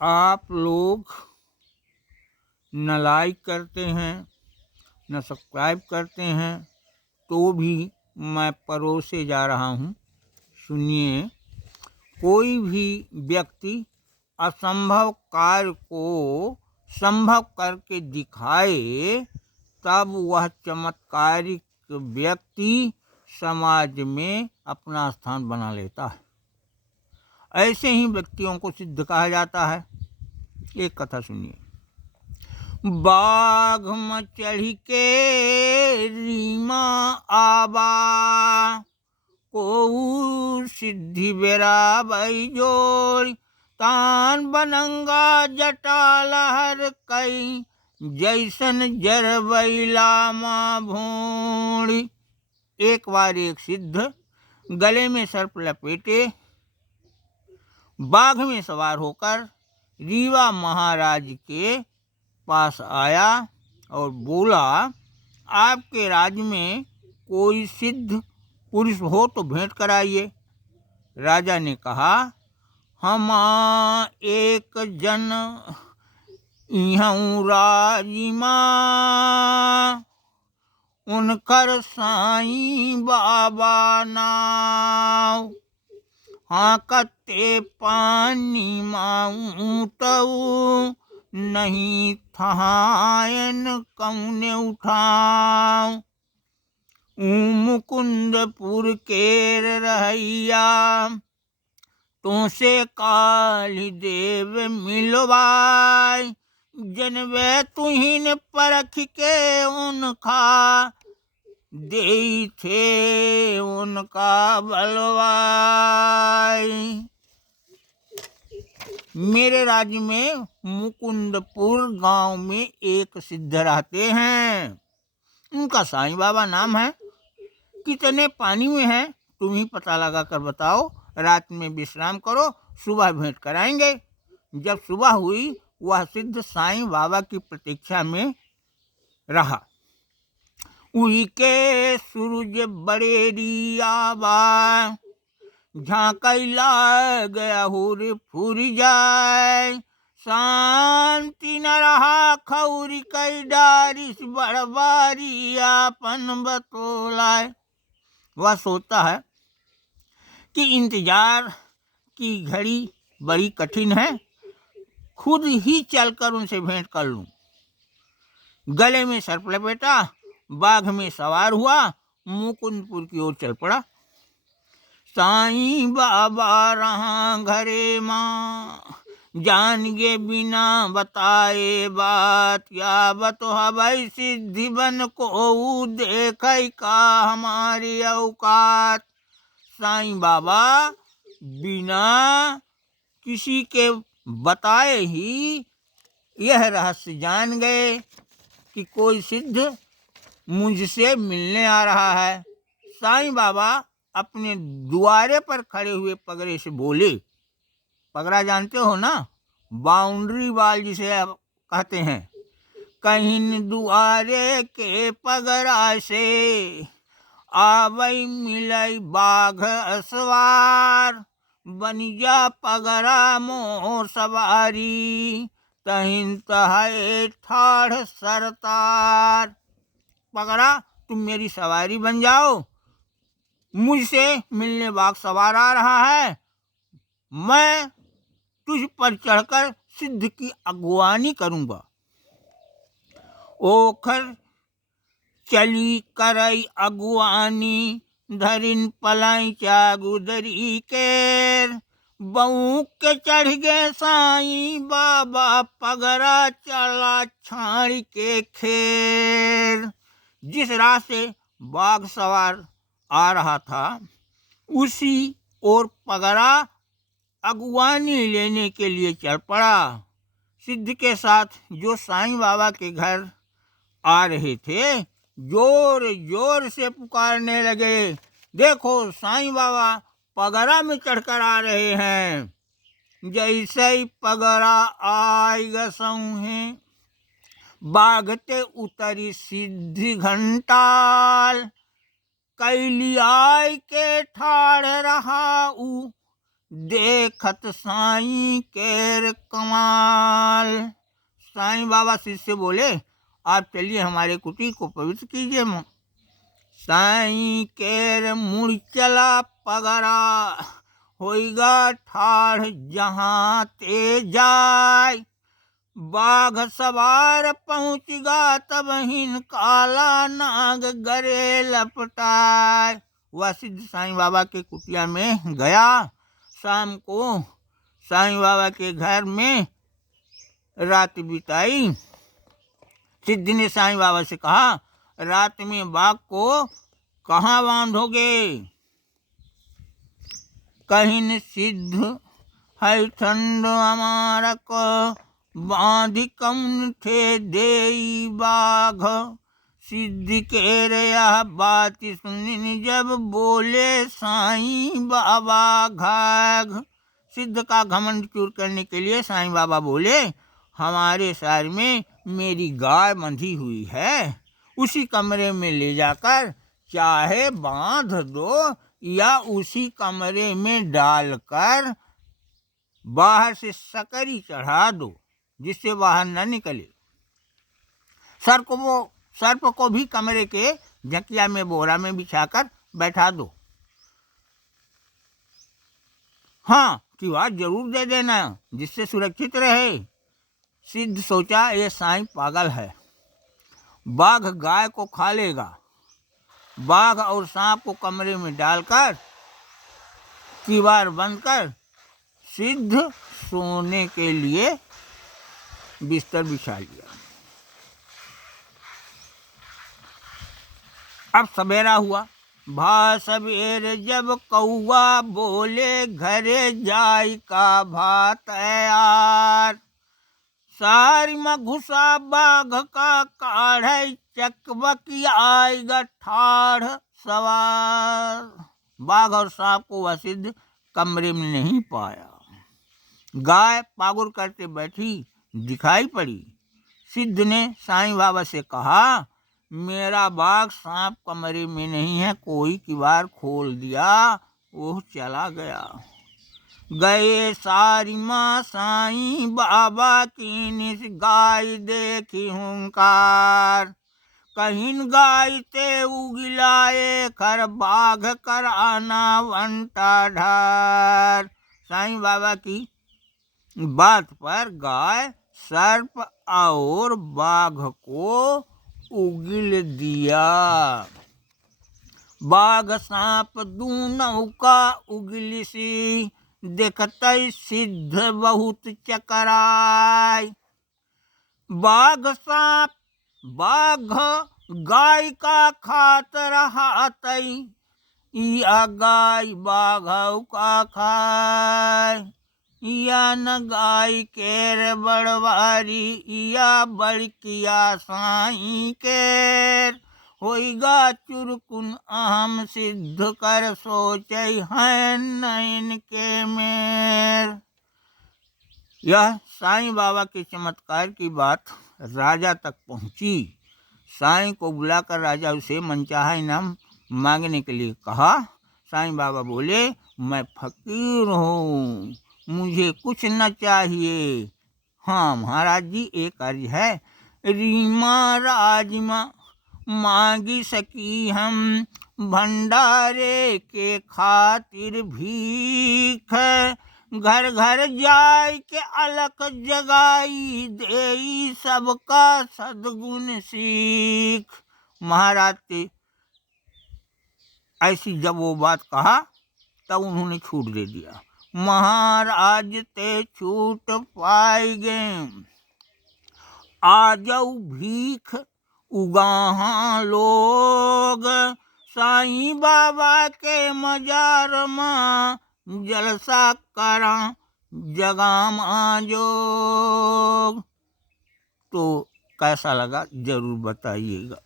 आप लोग न लाइक करते हैं न सब्सक्राइब करते हैं, तो भी मैं परोसे जा रहा हूँ। सुनिए, कोई भी व्यक्ति असंभव कार्य को संभव करके दिखाए, तब वह चमत्कारिक व्यक्ति समाज में अपना स्थान बना लेता है। ऐसे ही व्यक्तियों को सिद्ध कहा जाता है। एक कथा सुनिए। बाघ में चढ़ी के रीमा आबा, को सिद्धि बेरा बई जोड़, तान बनंगा जटा लहर कई, जैसन जरबैला माँ भोड़ी। एक बार एक सिद्ध गले में सर्प लपेटे बाघ में सवार होकर रीवा महाराज के पास आया और बोला, आपके राज्य में कोई सिद्ध पुरुष हो तो भेंट कराइए। राजा ने कहा, हम एक जन इहूँ राजिमा, उनकर साईं बाबा नाव, हाँ कत्ते पानी माऊँ तऊ, नहीं थहायन कौने उठाऊं। मुकुंदपुर केर रहैया, तो से काली देव मिलवाई, जनवे तुहिन परख के उनका, दे थे उनका बलवाई। मेरे राज्य में मुकुंदपुर गांव में एक सिद्ध रहते हैं। उनका साईं बाबा नाम है। कितने पानी में है तुम ही पता लगा कर बताओ। रात में विश्राम करो, सुबह भेंट कराएंगे। जब सुबह हुई, वह सिद्ध साईं बाबा की प्रतीक्षा में रहा। उनके सूरज बड़े आबा, झांकैला गया हुर फुर जाए, शांति न रहा खौरी कई डारिश, बड़बारी आपन बतोलाए। वह सोचता है कि इंतजार की घड़ी बड़ी कठिन है, खुद ही चलकर उनसे भेंट कर लूं। गले में सर्प लपेटा, बाघ में सवार हुआ, मुकुंदपुर की ओर चल पड़ा। साईं बाबा रहा घरे माँ, जान गे बिना बताए बात, क्या बतो हवाई सिद्धि बन को देख का हमारी औकात। साईं बाबा बिना किसी के बताए ही यह रहस्य जान गए कि कोई सिद्ध मुझसे मिलने आ रहा है। साईं बाबा अपने द्वारे पर खड़े हुए पगड़े से बोले। पगड़ा जानते हो ना, बाउंड्री वाल जिसे आप कहते हैं। कहीं दुआरे के पगड़ा से आवई मिलई बाघ असवार, बनिजा पगड़ा मोर सवारी, तहिन तहे ठाढ़ सरतार। पगड़ा तुम मेरी सवारी बन जाओ, मुझसे मिलने बाघ सवार आ रहा है। मैं तुझ पर चढ़कर सिद्ध की अगुवानी करूंगा। ओखर चली करई अगुवानी, धरिन पलाई चागुदरी केर, बऊ के चढ़ गए साईं बाबा, पगड़ा चला छाड़ के खेर। जिस राह से बाघ सवार आ रहा था, उसी ओर पगड़ा अगुवानी लेने के लिए चल पड़ा। सिद्ध के साथ जो साईं बाबा के घर आ रहे थे, जोर जोर से पुकारने लगे, देखो साईं बाबा पगड़ा में चढ़कर आ रहे हैं। जैसे ही पगड़ा आएगा सौहे, बाघते उतरी सिद्धि घंटाल, कैली आय के ठाड़ रहा ऊ, देखत साईं केर कमाल। साईं बाबा शिष्य से बोले, आप चलिए हमारे कुटी को पवित्र कीजिए। साईं केर मुड़ चला पगरा, होइगा ठाढ़ जहाँ ते जाय। बाघ सवार पहुँचगा तब हिन काला नाग गरे लपटाय। वह सिद्ध साईं बाबा के कुटिया में गया। शाम को साईं बाबा के घर में रात बिताई। सिद्ध ने साईं बाबा से कहा, रात में बाघ को कहाँ बांधोगे? कहिन सिद्ध है ठंड हमारा को बांध कम थे देई बाघ। सिद्ध के यह बात सुनी जब बोले साईं बाबा घाघ। सिद्ध का घमंड चूर करने के लिए साईं बाबा बोले, हमारे शहर में मेरी गाय बंधी हुई है, उसी कमरे में ले जाकर चाहे बांध दो या उसी कमरे में डालकर बाहर से सकरी चढ़ा दो जिससे बाहर न निकले। सर्प को भी कमरे के झकिया में बोरा में बिछाकर बैठा दो। हाँ, किवाड़ जरूर दे देना जिससे सुरक्षित रहे। सिद्ध सोचा, ये साईं पागल है, बाघ गाय को खा लेगा। बाघ और सांप को कमरे में डालकर किवाड़ बंद कर सिद्ध सोने के लिए बिस्तर बिछा लिया। अब सवेरा हुआ। भा सवेर जब कौआ बोले, घरे जाय का भात तैयार। सारी में घुसा बाघ का काढ़, चकबकी आएगा ठाढ़ सवार। बाघ और सांप को वह सिद्ध कमरे में नहीं पाया। गाय पागुर करते बैठी दिखाई पड़ी। सिद्ध ने साईं बाबा से कहा, मेरा बाघ सांप कमरे में नहीं है, कोई किवाड़ खोल दिया, वो चला गया। गए सारी माँ साईं बाबा की निस गाय देखी हुंकार। कहिन गाय ते उगिलाए खर बाघ कराना वंटा ढार। साईं बाबा की बात पर गाय सर्प और बाघ को उगिल दिया। बाघ सांप दूनों का उगिली सी, देखते सिद्ध बहुत चकराय। बाघ सांप बाघ गाय का खात रहातई, या गाय बाघ का खाय। या न गाय केर बड़वारी, या बड़किया साईं केर। होइगा चुरकुन अहम सिद्ध कर सोचे हैं नैन के मेर। यह साईं बाबा के चमत्कार की बात राजा तक पहुंची। साईं को बुलाकर राजा उसे मनचाहा इनाम मांगने के लिए कहा। साईं बाबा बोले, मैं फकीर हूँ, मुझे कुछ न चाहिए। हाँ महाराज जी, एक अर्ज है, रीमा राजमा मांगी सकी हम, भंडारे के खातिर भीख। घर घर जाय के अलख जगाई, देई सबका सद्गुण सीख। महाराज के ऐसी जब वो बात कहा तब उन्होंने छूट दे दिया। महाराज ते छूट पाएंगे, आ जाओ भीख उगाहा लोग। साईं बाबा के मजार में जलसा करा जगाम जोग। तो कैसा लगा जरूर बताइएगा।